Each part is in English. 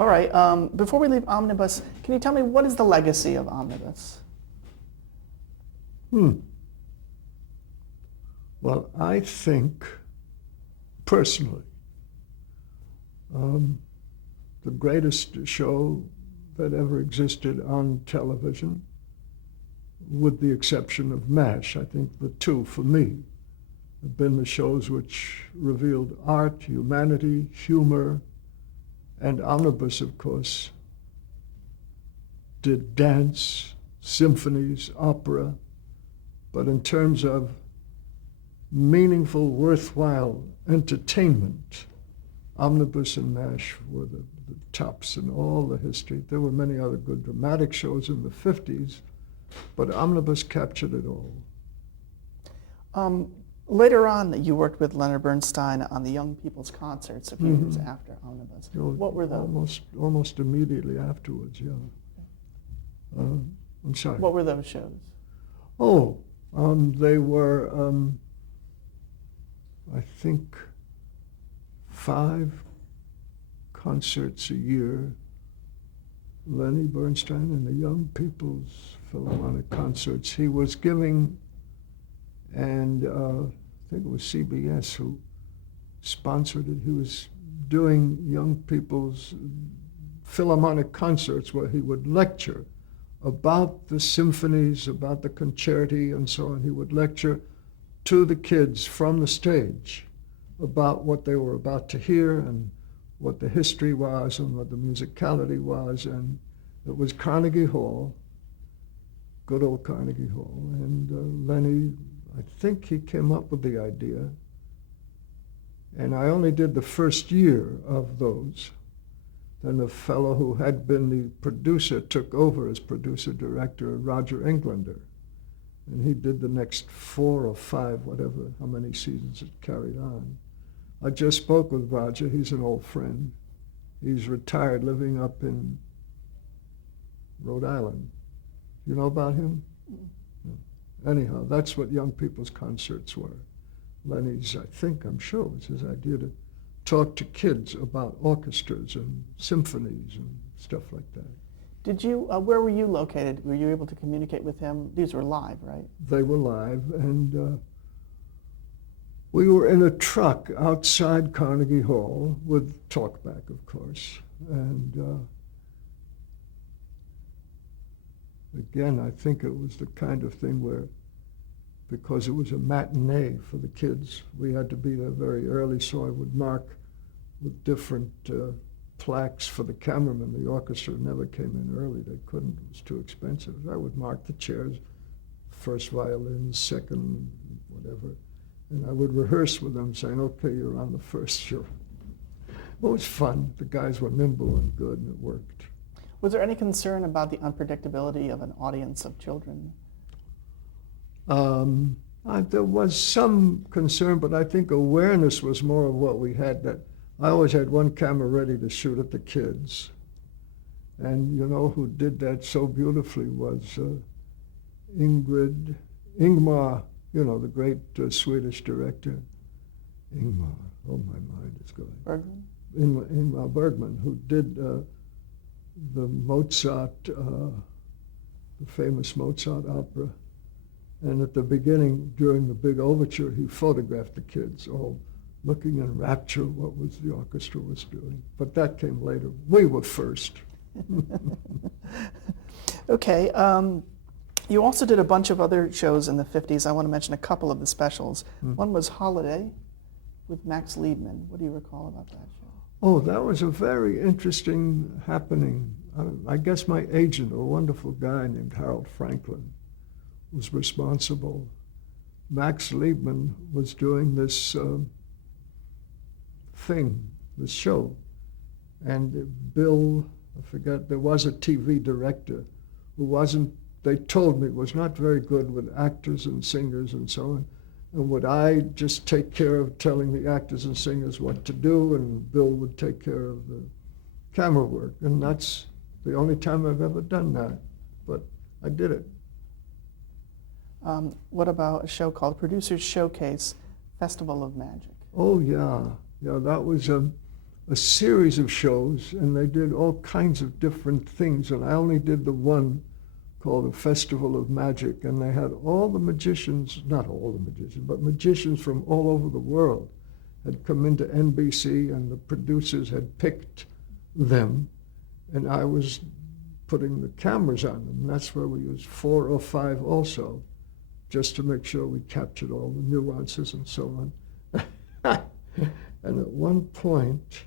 All right. Before we leave Omnibus, can you tell me what is the legacy of Omnibus? Well, I think, personally, the greatest show that ever existed on television, with the exception of MASH. I think the two, for me, have been the shows which revealed art, humanity, humor, and Omnibus, of course, did dance, symphonies, opera, but in terms of meaningful, worthwhile entertainment, Omnibus and MASH were the tops in all the history. There were many other good dramatic shows in the 50s, but Omnibus captured it all. Later on, you worked with Leonard Bernstein on the Young People's Concerts a few years after Omnibus. What were those? Almost immediately afterwards, yeah. I'm sorry. What were those shows? They were, I think, 5 concerts a year. Lenny Bernstein and the Young People's Philharmonic Concerts he was giving, and I think it was CBS who sponsored it. He was doing Young People's Philharmonic Concerts where he would lecture about the symphonies, about the concerti and so on. He would lecture to the kids from the stage about what they were about to hear and what the history was and what the musicality was. And it was Carnegie Hall, good old Carnegie Hall. And Lenny, I think he came up with the idea. And I only did the first year of those. Then the fellow who had been the producer took over as producer-director, Roger Englander. And he did the next 4 or 5, whatever, how many seasons it carried on. I just spoke with Roger. He's an old friend. He's retired, living up in Rhode Island. You know about him? No. Anyhow, that's what Young People's Concerts were. Lenny's, I think, I'm sure, was his idea to talk to kids about orchestras and symphonies and stuff like that. Did you, where were you located? Were you able to communicate with him? These were live, right? They were live, and we were in a truck outside Carnegie Hall with talkback, of course. And again, I think it was the kind of thing where, because it was a matinee for the kids, we had to be there very early, so I would mark with different plaques for the cameramen. The orchestra never came in early. They couldn't. It was too expensive. I would mark the chairs, first violin, second, whatever. And I would rehearse with them, saying, okay, you're on the first show. It was fun. The guys were nimble and good, and it worked. Was there any concern about the unpredictability of an audience of children? There was some concern, but I think awareness was more of what we had. That I always had one camera ready to shoot at the kids. And you know who did that so beautifully was Ingmar, you know, the great Swedish director. Ingmar, oh my mind is going. Bergman? Ingmar Bergman, who did the Mozart, the famous Mozart opera. And at the beginning, during the big overture, he photographed the kids all looking in rapture what was the orchestra was doing. But that came later. We were first. Okay. You also did a bunch of other shows in the 50s. I want to mention a couple of the specials. One was Holiday with Max Liebman. What do you recall about that show? Oh, that was a very interesting happening. I guess my agent, a wonderful guy named Harold Franklin, was responsible. Max Liebman was doing this this show. And Bill, I forget, there was a TV director who wasn't, they told me, was not very good with actors and singers and so on. And would I just take care of telling the actors and singers what to do, and Bill would take care of the camera work. And that's the only time I've ever done that. But I did it. What about a show called Producers Showcase, Festival of Magic? Oh, yeah. Yeah, that was a a series of shows, and they did all kinds of different things, and I only did the one called the Festival of Magic, and they had all the magicians, not all the magicians, but magicians from all over the world had come into NBC, and the producers had picked them, and I was putting the cameras on them. And that's where we used 4 or 5 also, just to make sure we captured all the nuances and so on. And at one point,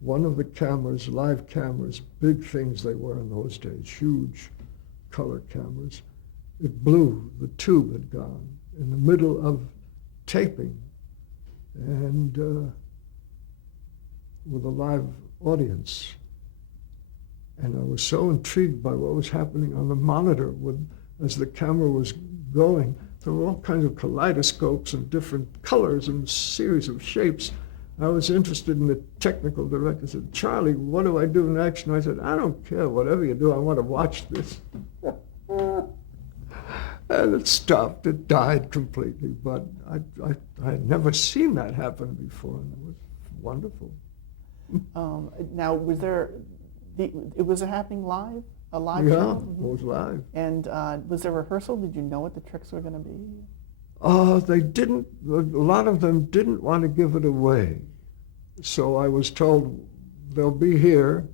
one of the cameras, live cameras, big things they were in those days, huge color cameras, it blew. The tube had gone in the middle of taping, and with a live audience. And I was so intrigued by what was happening on the monitor as the camera was going. There were all kinds of kaleidoscopes and different colors and series of shapes. I was interested in the technical director. I said, "Charlie, what do I do next?" And I said, "I don't care, whatever you do, I want to watch this." And it stopped, it died completely. But I had never seen that happen before, and it was wonderful. Now, was there, was it happening live? A live Yeah, show? it was live. And was there rehearsal? Did you know what the tricks were going to be? They didn't, a lot of them didn't want to give it away. So I was told they'll be here.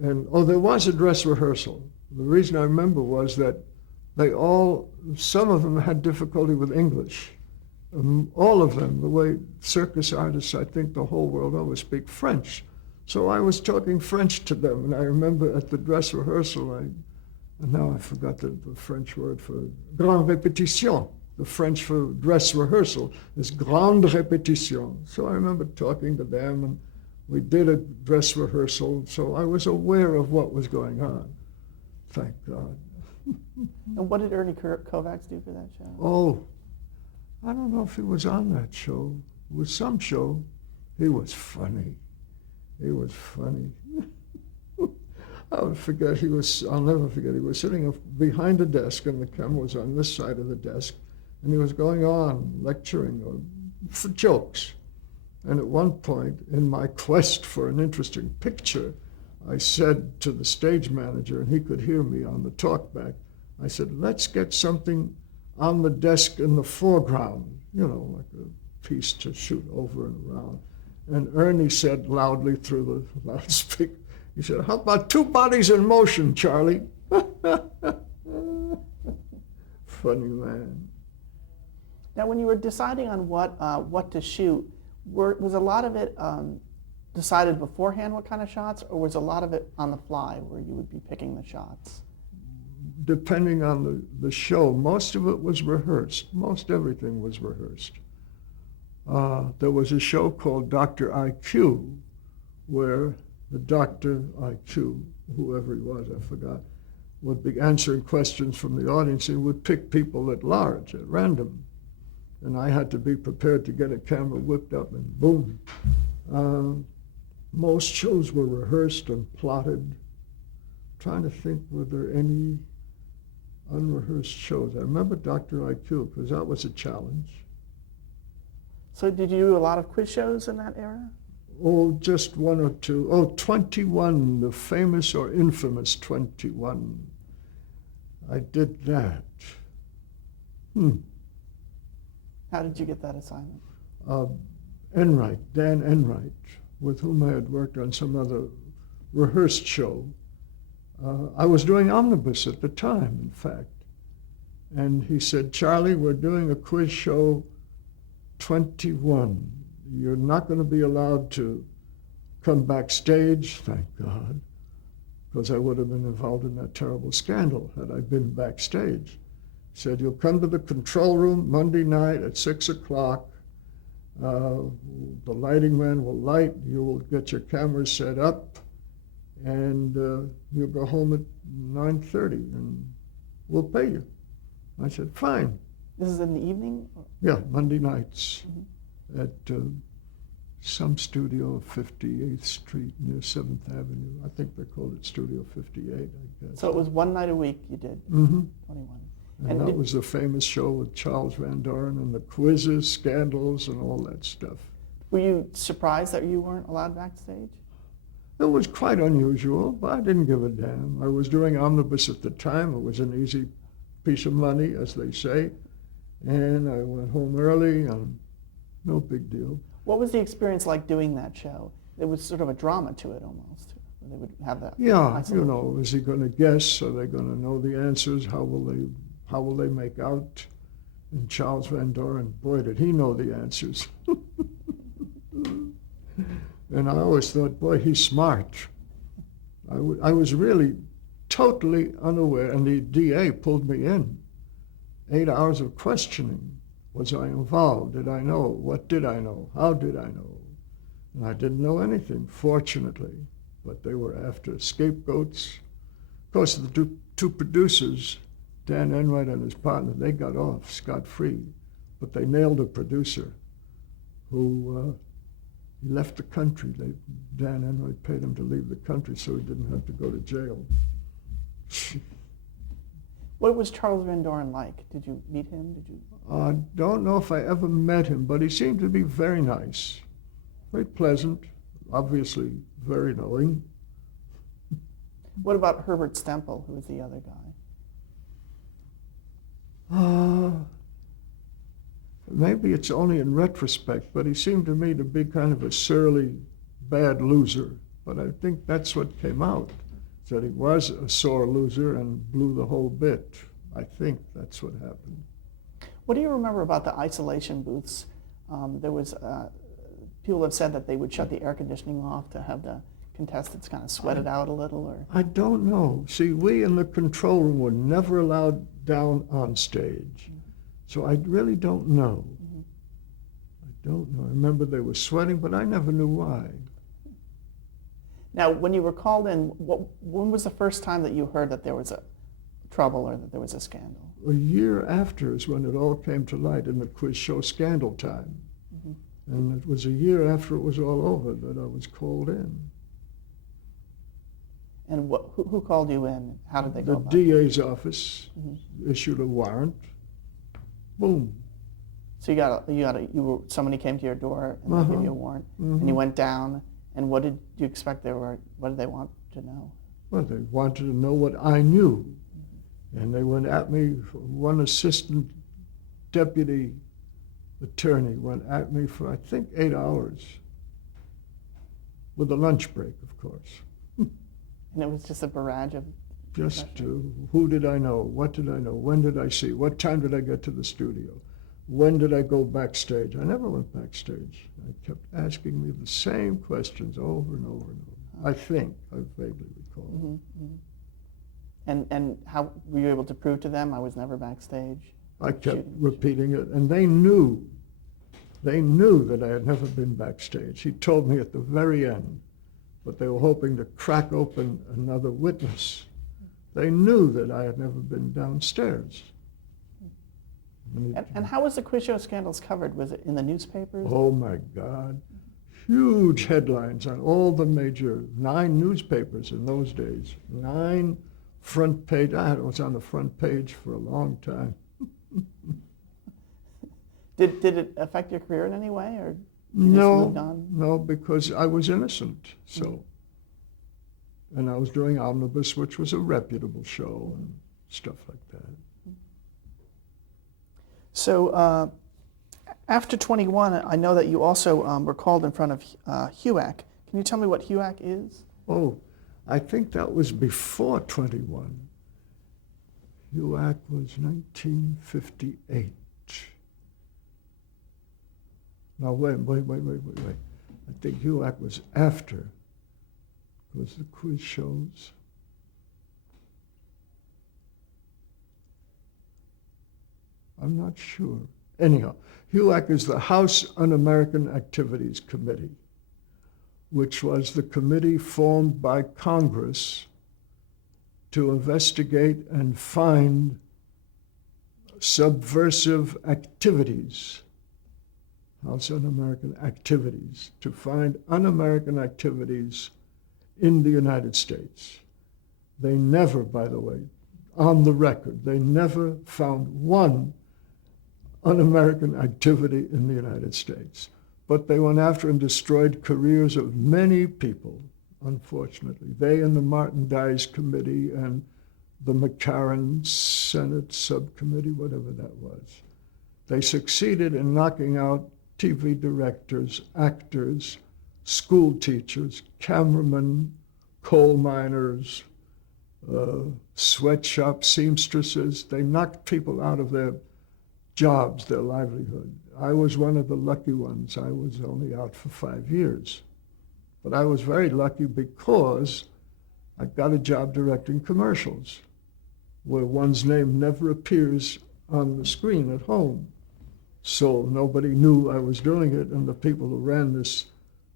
And, there was a dress rehearsal. The reason I remember was that some of them had difficulty with English. All of them, the way circus artists, I think the whole world over, speak French. So I was talking French to them, and I remember at the dress rehearsal, and now I forgot the French word for grande répétition. The French for dress rehearsal is grande répétition. So I remember talking to them, and we did a dress rehearsal, so I was aware of what was going on. Thank God. And what did Ernie Kovacs do for that show? Oh, I don't know if he was on that show. It was some show. He was funny. He was funny. I'll never forget, he was sitting behind a desk, and the camera was on this side of the desk, and he was going on lecturing for jokes. And at one point, in my quest for an interesting picture, I said to the stage manager, and he could hear me on the talkback, I said, "Let's get something on the desk in the foreground, like a piece to shoot over and around." And Ernie said loudly through the loudspeaker, he said, "How about 2 bodies in motion, Charlie?" Funny man. Now, when you were deciding on what to shoot, was a lot of it decided beforehand what kind of shots, or was a lot of it on the fly where you would be picking the shots? Depending on the show, most of it was rehearsed. Most everything was rehearsed. There was a show called Dr. IQ, where the Dr. IQ, whoever he was, I forgot, would be answering questions from the audience and would pick people at large, at random. And I had to be prepared to get a camera whipped up and boom. Most shows were rehearsed and plotted. I'm trying to think, were there any unrehearsed shows? I remember Dr. IQ, because that was a challenge. So did you do a lot of quiz shows in that era? Oh, just 1 or 2. Oh, 21, the famous or infamous 21. I did that. How did you get that assignment? Dan Enright, with whom I had worked on some other rehearsed show. I was doing Omnibus at the time, in fact. And he said, "Charlie, we're doing a quiz show 21. You're not going to be allowed to come backstage," thank God, because I would have been involved in that terrible scandal had I been backstage. He said, "You'll come to the control room Monday night at 6 o'clock. The lighting man will light. You will get your cameras set up, and you'll go home at 9:30, and we'll pay you." I said, "Fine." This is in the evening? Yeah, Monday nights at some studio, 58th Street near 7th Avenue. I think they called it Studio 58, I guess. So it was one night a week you did, 21. And that was the famous show with Charles Van Doren and the quizzes, scandals, and all that stuff. Were you surprised that you weren't allowed backstage? It was quite unusual, but I didn't give a damn. I was doing omnibus at the time. It was an easy piece of money, as they say. And I went home early, and no big deal. What was the experience like doing that show? There was sort of a drama to it almost. They would have that. Yeah, isolation. is he going to guess? Are they going to know the answers? How will they make out? And Charles Van Doren, boy, did he know the answers. And I always thought, boy, he's smart. I was really totally unaware, and the DA pulled me in. 8 hours of questioning. Was I involved? Did I know? What did I know? How did I know? And I didn't know anything, fortunately. But they were after scapegoats. Of course, the two producers, Dan Enright and his partner, they got off scot-free. But they nailed a producer who he left the country. Dan Enright paid him to leave the country so he didn't have to go to jail. What was Charles Van Doren like? Did you meet him? I don't know if I ever met him, but he seemed to be very nice, very pleasant, obviously very knowing. What about Herbert Stemple, who was the other guy? Maybe it's only in retrospect, but he seemed to me to be kind of a surly, bad loser. But I think that's what came out, that he was a sore loser and blew the whole bit. I think that's what happened. What do you remember about the isolation booths? There was people have said that they would shut the air conditioning off to have the contestants kind of sweat it out a little, or I don't know. See, we in the control room were never allowed down on stage. So I really don't know. I don't know. I remember they were sweating, but I never knew why. Now, when you were called in, when was the first time that you heard that there was a trouble or that there was a scandal? A year after is when it all came to light in the quiz show Scandal Time. And it was a year after it was all over that I was called in. And who called you in? How did they go The about it? DA's office issued a warrant. Boom. So somebody came to your door and they gave you a warrant, and you went down. And what did you expect what did they want to know? Well, they wanted to know what I knew. And they went at me, one assistant deputy attorney went at me for, I think, 8 hours. With a lunch break, of course. And it was just a barrage of Just who did I know? What did I know? When did I see? What time did I get to the studio? When did I go backstage? I never went backstage. I kept asking me the same questions over and over and over. I think, I vaguely recall. And how were you able to prove to them I was never backstage? I kept repeating it, and they knew that I had never been backstage. He told me at the very end, but they were hoping to crack open another witness. They knew that I had never been downstairs. And how was the quiz show scandals covered? Was it in the newspapers? Oh my God. Huge headlines on all the major 9 newspapers in those days. 9 front page. I was on the front page for a long time. Did it affect your career in any way, or you just moved on? No, because I was innocent. So, and I was doing Omnibus, which was a reputable show and stuff like that. So after 21, I know that you also were called in front of HUAC. Can you tell me what HUAC is? Oh, I think that was before 21. HUAC was 1958. Now, wait. I think HUAC was after, because the quiz shows. I'm not sure. Anyhow, HUAC is the House Un-American Activities Committee, which was the committee formed by Congress to investigate and find subversive activities. House Un-American Activities, to find un-American activities in the United States. They never, by the way, on the record, they never found one un-American activity in the United States. but they went after and destroyed careers of many people, unfortunately. They and the Martin Dice Committee and the McCarran Senate Subcommittee, whatever that was. They succeeded in knocking out TV directors, actors, school teachers, cameramen, coal miners, sweatshop seamstresses. They knocked people out of their jobs, their livelihood. I was one of the lucky ones. I was only out for 5 years. But I was very lucky because I got a job directing commercials where one's name never appears on the screen at home. So nobody knew I was doing it, and the people who ran this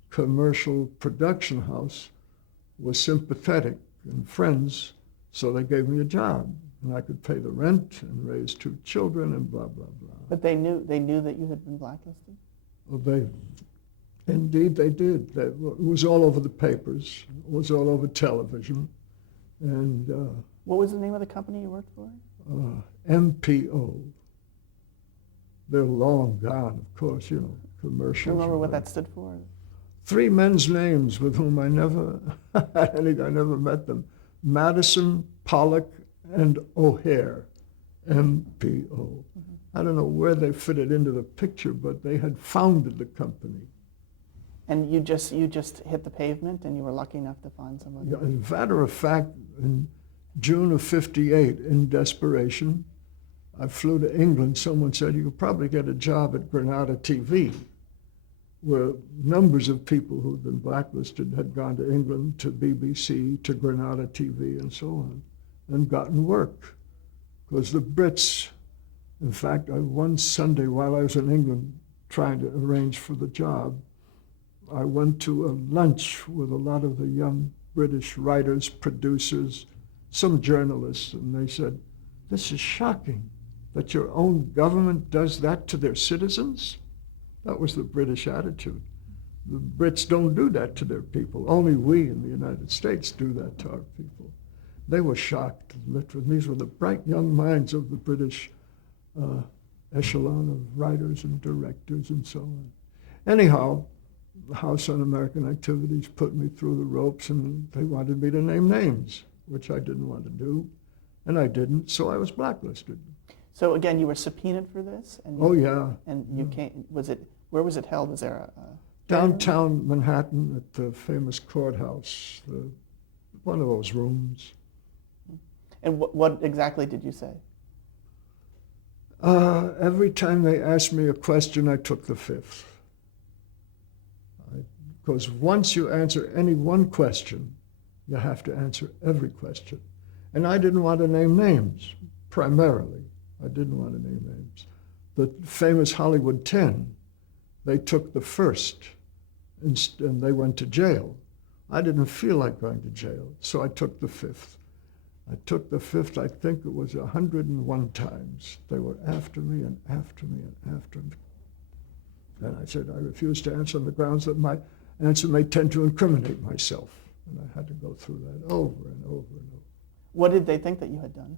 commercial production house were sympathetic and friends, so they gave me a job, and I could pay the rent and raise 2 children and blah, blah, blah. But they knew that you had been blacklisted? Well, indeed they did. It was all over the papers. It was all over television. And what was the name of the company you worked for? MPO. They're long gone, of course, commercials. Do you remember what that stood for? 3 men's names with whom I never met them. Madison, Pollock, and O'Hare, MPO. Mm-hmm. I don't know where they fit it into the picture, but they had founded the company. And you just hit the pavement, and you were lucky enough to find somebody? Yeah, as a matter of fact, in June of '58, in desperation, I flew to England. Someone said, you could probably get a job at Granada TV, where numbers of people who'd been blacklisted had gone to England, to BBC, to Granada TV, and so on, and gotten work. Because the Brits, in fact, one Sunday while I was in England trying to arrange for the job, I went to a lunch with a lot of the young British writers, producers, some journalists, and they said, this is shocking that your own government does that to their citizens. That was the British attitude. The Brits don't do that to their people. Only we in the United States do that to our people. They were shocked, literally. These were the bright young minds of the British echelon of writers and directors and so on. Anyhow, the House Un-American Activities put me through the ropes, and they wanted me to name names, which I didn't want to do, and I didn't, so I was blacklisted. So again, you were subpoenaed for this? And Oh, yeah. And you came, where was it held? Was there a downtown Manhattan at the famous courthouse, one of those rooms. And what exactly did you say? Every time they asked me a question, I took the fifth. Because once you answer any one question, you have to answer every question. And I didn't want to name names, primarily. I didn't want to name names. The famous Hollywood 10, they took the first, and they went to jail. I didn't feel like going to jail, so I took the fifth. I took the fifth, I think it was 101 times. They were after me and after me and after me. And I said, I refuse to answer on the grounds that my answer may tend to incriminate myself. And I had to go through that over and over and over. What did they think that you had done?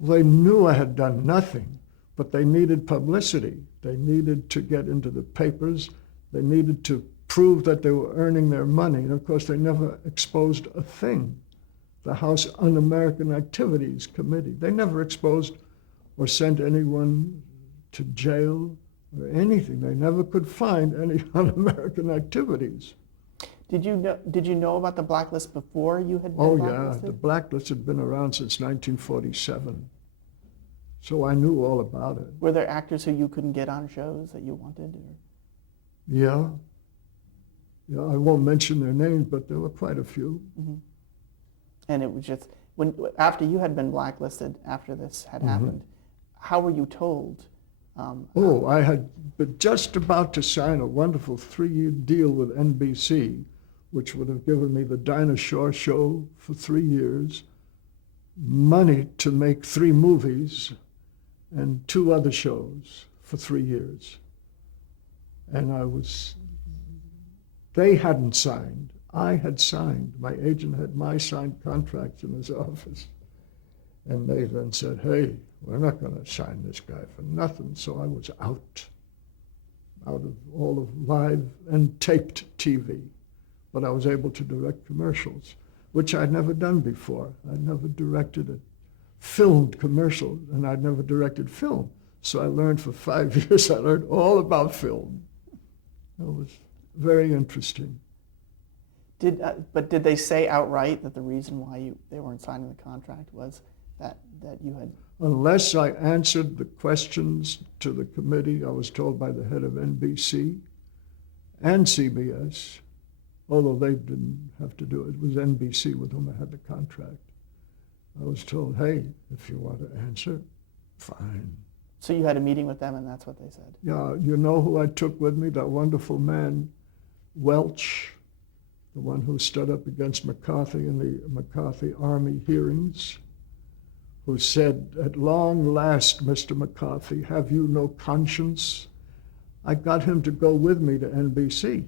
They knew I had done nothing, but they needed publicity. They needed to get into the papers. They needed to prove that they were earning their money. And of course, they never exposed a thing. The House Un-American Activities Committee, they never exposed or sent anyone to jail or anything. They never could find any Un-American activities. Did you know about the blacklist before you had been blacklisted? Yeah, the blacklist had been around since 1947. So I knew all about it. Were there actors who you couldn't get on shows that you wanted? Or? Yeah. Yeah, I won't mention their names, but there were quite a few. Mm-hmm. And it was just, after you had been blacklisted, after this had happened, how were you told? I had been just about to sign a wonderful 3-year deal with NBC, which would have given me the Dinah Shore show for 3 years, money to make 3 movies, and 2 other shows for 3 years. And they hadn't signed. I had signed. My agent had my signed contracts in his office. And they then said, hey, we're not going to sign this guy for nothing. So I was out. out of all of live and taped TV. But I was able to direct commercials, which I'd never done before. I'd never directed a filmed commercial, and I'd never directed film. So I learned for 5 years, I learned all about film. It was very interesting. But did they say outright that the reason why they weren't signing the contract was that you had? Unless I answered the questions to the committee, I was told by the head of NBC and CBS, although they didn't have to do it. It was NBC with whom I had the contract. I was told, hey, if you want to answer, fine. So you had a meeting with them, and that's what they said? Yeah, you know who I took with me? That wonderful man, Welch, the one who stood up against McCarthy in the McCarthy Army hearings, who said, at long last, Mr. McCarthy, have you no conscience? I got him to go with me to NBC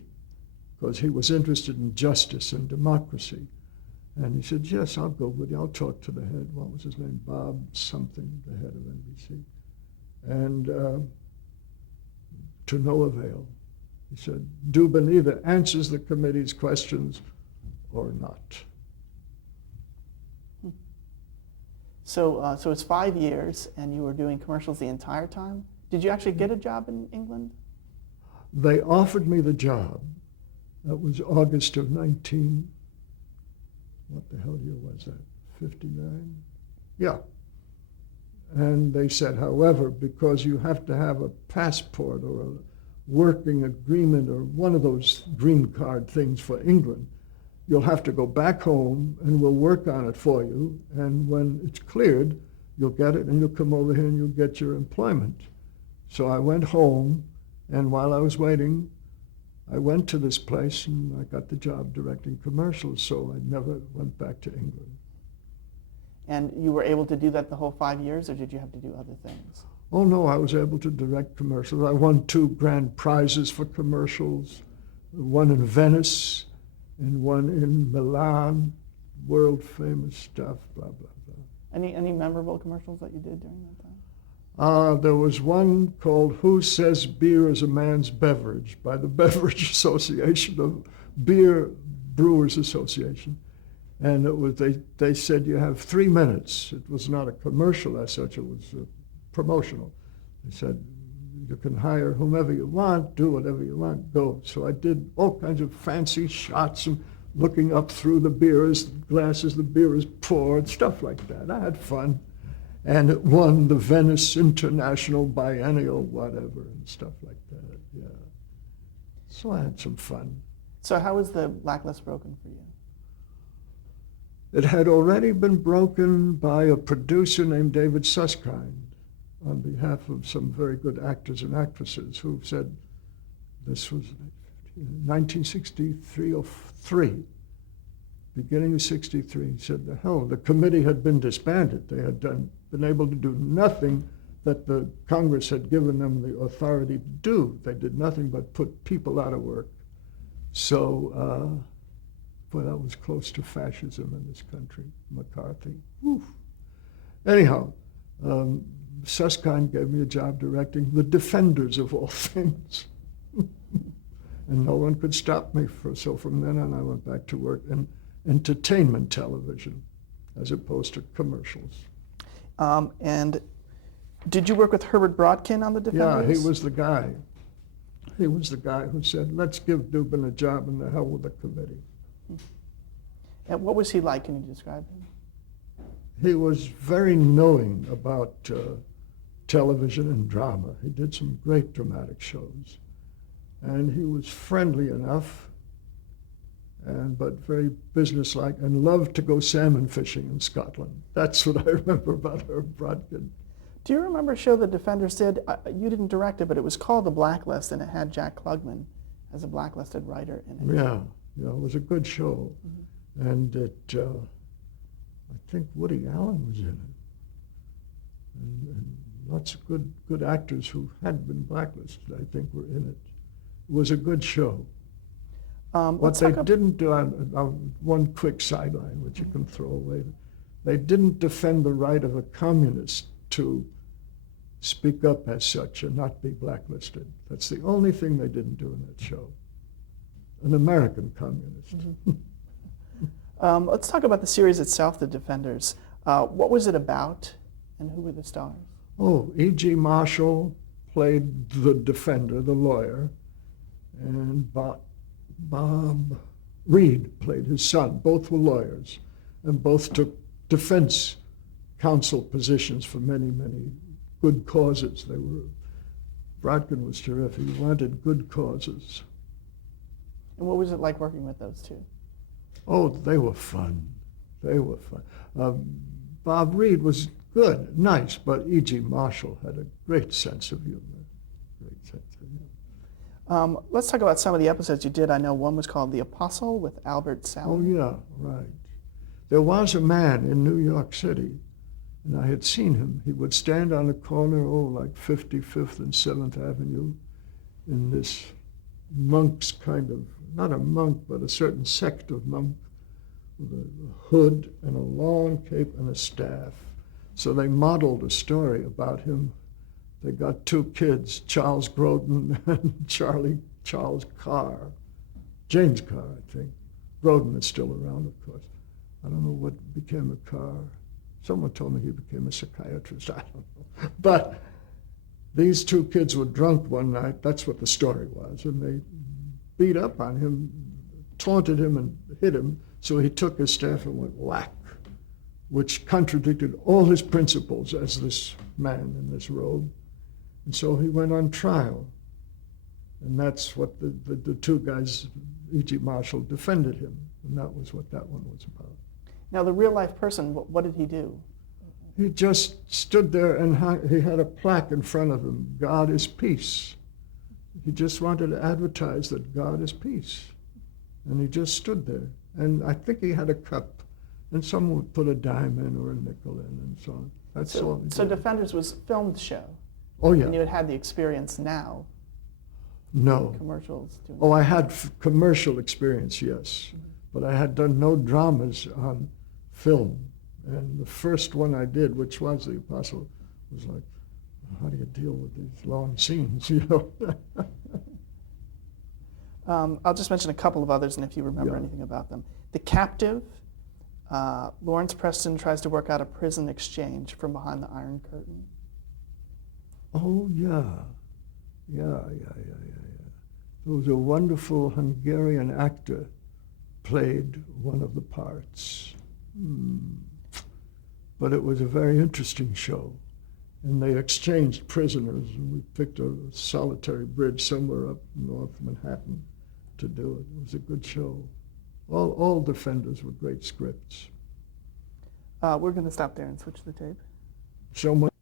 because he was interested in justice and democracy. And he said, yes, I'll go with you. I'll talk to the head. What was his name? Bob something, the head of NBC. And to no avail. He said, Dubin either answers the committee's questions or not. So it's 5 years, and you were doing commercials the entire time? Did you actually get a job in England? They offered me the job. That was August of what the hell year was that? 59? Yeah. And they said, however, because you have to have a passport or a working agreement or one of those green card things for England, you'll have to go back home and we'll work on it for you. And when it's cleared, you'll get it and you'll come over here and you'll get your employment. So I went home, and while I was waiting, I went to this place and I got the job directing commercials, so I never went back to England. And you were able to do that the whole 5 years, or did you have to do other things? Oh no, I was able to direct commercials. I won 2 grand prizes for commercials, one in Venice and one in Milan, world famous stuff, blah, blah, blah. Any memorable commercials that you did during that time? There was one called Who Says Beer is a Man's Beverage by the Beverage Association of Beer Brewers Association. And it was, they said you have 3 minutes. It was not a commercial as such, it was promotional. They said you can hire whomever you want, do whatever you want, go. So I did all kinds of fancy shots and looking up through the beers, glasses the beer is poured, stuff like that. I had fun. And it won the Venice International Biennial whatever and stuff like that, yeah. So I had some fun. So how was the blacklist broken for you? It had already been broken by a producer named David Susskind on behalf of some very good actors and actresses who said, this was 1963 or 3, beginning of 63, he said, the hell, the committee had been disbanded. They had been able to do nothing that the Congress had given them the authority to do. They did nothing but put people out of work. So, boy, that was close to fascism in this country, McCarthy. Whew. Anyhow, Susskind gave me a job directing The Defenders of all things. And no one could stop me. So from then on, I went back to work in entertainment television as opposed to commercials. And did you work with Herbert Brodkin on The Defenders? Yeah, he was the guy. He was the guy who said, let's give Dubin a job and the hell with the committee. And what was he like? Can you describe him? He was very knowing about television and drama. He did some great dramatic shows. And he was friendly enough, but very businesslike, and loved to go salmon fishing in Scotland. That's what I remember about Herb Brodkin. Do you remember a show The Defenders did? You didn't direct it, but it was called The Blacklist, and it had Jack Klugman as a blacklisted writer in it. Yeah, it was a good show. Mm-hmm. And I think Woody Allen was in it. And lots of good actors who had been blacklisted, I think, were in it. It was a good show. What they didn't do, one quick sideline, which you can throw away, they didn't defend the right of a communist to speak up as such and not be blacklisted. That's the only thing they didn't do in that show. An American communist. Mm-hmm. Let's talk about the series itself, The Defenders. What was it about, and who were the stars? Oh, E.G. Marshall played the defender, the lawyer, and Bob Reed played his son. Both were lawyers, and both took defense counsel positions for many, many good causes. Brodkin was terrific. He wanted good causes. And what was it like working with those two? Oh, they were fun. They were fun. Bob Reed was good, nice, but E.G. Marshall had a great sense of humor. Great sense of humor. Let's talk about some of the episodes you did. I know one was called The Apostle with Albert Sally. Oh, yeah, right. There was a man in New York City, and I had seen him. He would stand on a corner, like 55th and 7th Avenue, in this monk's kind of, not a monk, but a certain sect of monk, with a hood and a long cape and a staff. So they modeled a story about him. They got two kids, Charles Grodin and Charles Carr. James Carr, I think. Grodin is still around, of course. I don't know what became of Carr. Someone told me he became a psychiatrist. I don't know. But these two kids were drunk one night. That's what the story was. And they beat up on him, taunted him, and hit him. So he took his staff and went whack, which contradicted all his principles as this man in this robe. And so he went on trial. And that's what the two guys, E.G. Marshall, defended him. And that was what that one was about. Now, the real-life person, what did he do? He just stood there and he had a plaque in front of him, God is peace. He just wanted to advertise that God is peace. And he just stood there. And I think he had a cup. And someone would put a dime in or a nickel in and so on. That's all he So did. Defenders was a filmed show? Oh, yeah. And you had the experience now? No. Commercials? Oh, I had commercial experience, yes. Mm-hmm. But I had done no dramas on film. And the first one I did, which was The Apostle, was like, how do you deal with these long scenes, you know? I'll just mention a couple of others, and if you remember anything about them. The Captive. Lawrence Preston tries to work out a prison exchange from behind the Iron Curtain. Oh, yeah. Yeah. There was a wonderful Hungarian actor played one of the parts. But it was a very interesting show. And they exchanged prisoners, and we picked a solitary bridge somewhere up north Manhattan to do it. It was a good show. All Defenders were great scripts. We're going to stop there and switch the tape. So much.